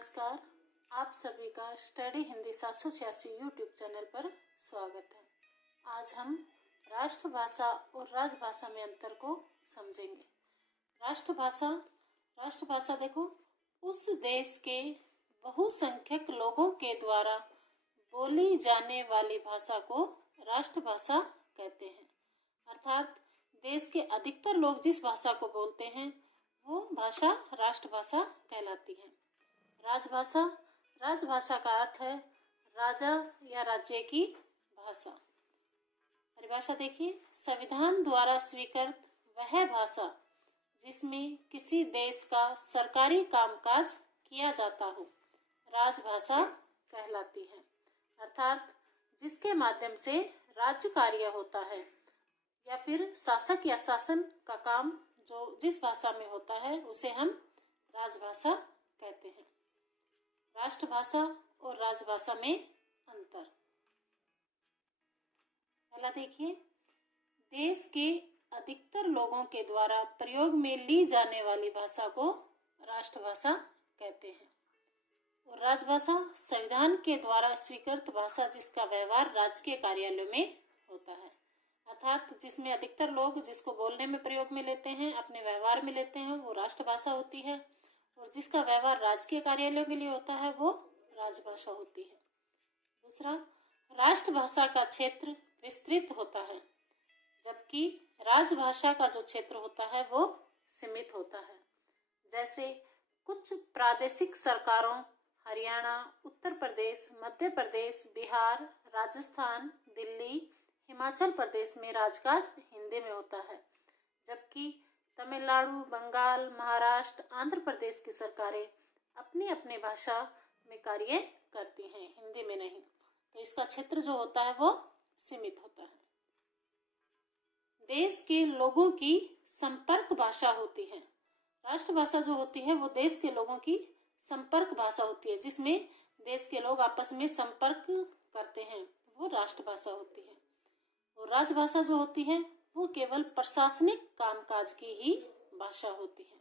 नमस्कार। आप सभी का स्टडी हिंदी 786 यूट्यूब चैनल पर स्वागत है। आज हम राष्ट्रभाषा और राजभाषा में अंतर को समझेंगे। राष्ट्रभाषा देखो, उस देश के बहुसंख्यक लोगों के द्वारा बोली जाने वाली भाषा को राष्ट्रभाषा कहते हैं। अर्थात देश के अधिकतर लोग जिस भाषा को बोलते हैं वो भाषा राष्ट्रभाषा कहलाती है। राजभाषा का अर्थ है राजा या राज्य की भाषा। परिभाषा देखिए, संविधान द्वारा स्वीकृत वह भाषा जिसमें किसी देश का सरकारी कामकाज किया जाता हो राजभाषा कहलाती है। अर्थात जिसके माध्यम से राज्य कार्य होता है या फिर शासक या शासन का काम जो जिस भाषा में होता है उसे हम राजभाषा कहते हैं। राष्ट्रभाषा और राजभाषा में अंतर। पहला देखिए, देश के अधिकतर लोगों के द्वारा प्रयोग में ली जाने वाली भाषा को राष्ट्रभाषा कहते हैं। और राजभाषा संविधान के द्वारा स्वीकृत भाषा जिसका व्यवहार राजकीय कार्यालयों में होता है। अर्थात जिसमें अधिकतर लोग जिसको बोलने में प्रयोग में लेते हैं, अपने व्यवहार में लेते हैं, वो राष्ट्रभाषा होती है। और जिसका व्यवहार राजकीय कार्यालयों के लिए होता है वो राजभाषा होती है। दूसरा, राष्ट्रभाषा का क्षेत्र विस्तृत होता है जबकि राजभाषा का जो क्षेत्र होता है वो सीमित होता है। जैसे कुछ प्रादेशिक सरकारों हरियाणा, उत्तर प्रदेश, मध्य प्रदेश, बिहार, राजस्थान, दिल्ली, हिमाचल प्रदेश में राजकाज हिंदी में होता है, जबकि तमिलनाडु, बंगाल, महाराष्ट्र, आंध्र प्रदेश की सरकारें अपनी अपनी भाषा में कार्य करती हैं, हिंदी में नहीं। तो इसका क्षेत्र जो होता है वो सीमित होता है। देश के लोगों की संपर्क भाषा होती है। राष्ट्रभाषा जो होती है वो देश के लोगों की संपर्क भाषा होती है, जिसमें देश के लोग आपस में संपर्क करते हैं, वो राष्ट्रभाषा होती है। और राजभाषा जो होती है वो केवल प्रशासनिक कामकाज की ही भाषा होती है।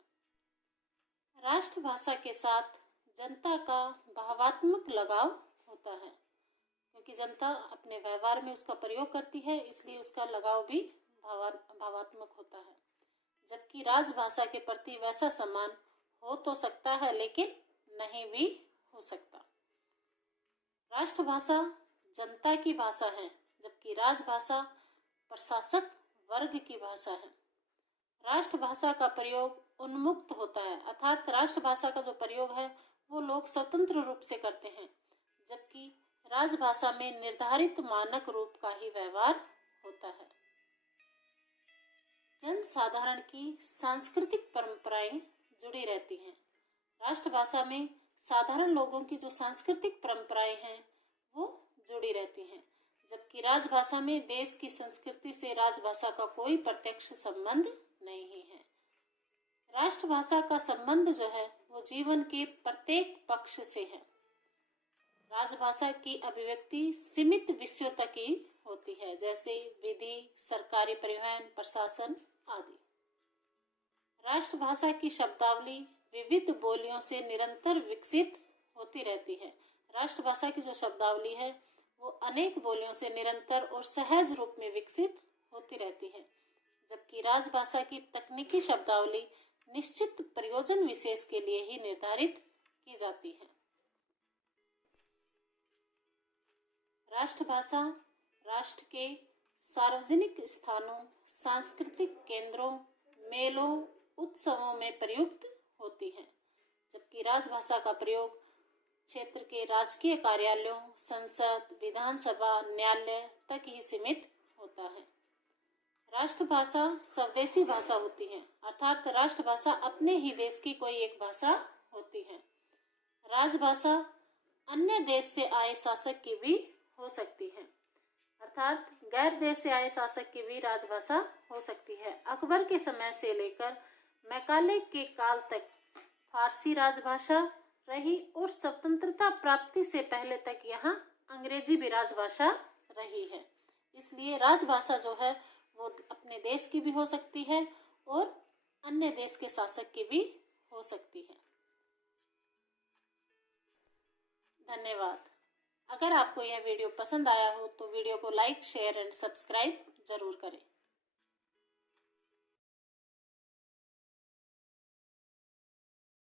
राष्ट्रभाषा के साथ जनता का भावात्मक लगाव होता है, क्योंकि जनता अपने व्यवहार में उसका प्रयोग करती है, इसलिए उसका लगाव भी भावात्मक होता है। जबकि राजभाषा के प्रति वैसा सम्मान हो तो सकता है लेकिन नहीं भी हो सकता। राष्ट्रभाषा जनता की भाषा है जबकि राजभाषा प्रशासक वर्ग की भाषा है। राष्ट्रभाषा का प्रयोग उन्मुक्त होता है, अर्थात राष्ट्रभाषा का जो प्रयोग है वो लोग स्वतंत्र रूप से करते हैं, जबकि राजभाषा में निर्धारित मानक रूप का ही व्यवहार होता है। जन साधारण की सांस्कृतिक परंपराएं जुड़ी रहती हैं। राष्ट्रभाषा में साधारण लोगों की जो सांस्कृतिक परंपराएं हैं वो जुड़ी रहती हैं, जबकि राजभाषा में देश की संस्कृति से राजभाषा का कोई प्रत्यक्ष संबंध नहीं है। राष्ट्रभाषा का संबंध जो है वो जीवन के प्रत्येक पक्ष से है। राजभाषा की अभिव्यक्ति सीमित विषयों तक ही होती है, जैसे विधि, सरकारी परिवहन, प्रशासन आदि। राष्ट्रभाषा की शब्दावली विविध बोलियों से निरंतर विकसित होती रहती है। राष्ट्रभाषा की जो शब्दावली है वो अनेक बोलियों से निरंतर और सहज रूप में विकसित होती रहती है, जबकि राजभाषा की तकनीकी शब्दावली निश्चित प्रयोजन विशेष के लिए ही निर्धारित की जाती है। राष्ट्रभाषा राष्ट्र के सार्वजनिक स्थानों, सांस्कृतिक केंद्रों, मेलों, उत्सवों में प्रयुक्त होती है, जबकि राजभाषा का प्रयोग क्षेत्र के राजकीय कार्यालयों, संसद, विधानसभा, न्यायालय तक ही सीमित होता है। राष्ट्रभाषा स्वदेशी भाषा होती है, अर्थात राष्ट्रभाषा अपने ही देश की कोई एक भाषा होती है। राजभाषा अन्य देश से आए शासक की भी हो सकती है, अर्थात गैर देश से आए शासक की भी राजभाषा हो सकती है। अकबर के समय से लेकर मैकाले के काल तक फारसी राजभाषा रही और स्वतंत्रता प्राप्ति से पहले तक यहाँ अंग्रेजी भी राजभाषा रही है। इसलिए राजभाषा जो है वो अपने देश की भी हो सकती है और अन्य देश के शासक की भी हो सकती है। धन्यवाद। अगर आपको यह वीडियो पसंद आया हो तो वीडियो को लाइक, शेयर एंड सब्सक्राइब जरूर करें।